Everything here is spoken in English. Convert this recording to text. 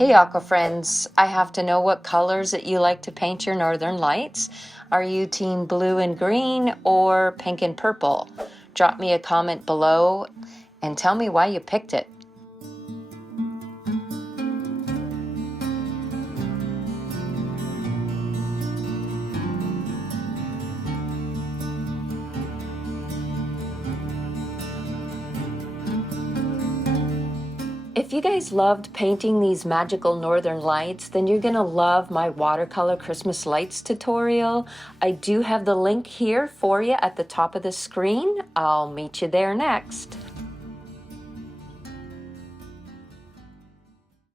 Hey Aqua friends, I have to know what colors that you like to paint your northern lights. Are you team blue and green or pink and purple? Drop me a comment below and tell me why you picked it. If you guys loved painting these magical northern lights, then you're gonna love my watercolor Christmas lights tutorial. I do have the link here for you at the top of the screen. I'll meet you there next.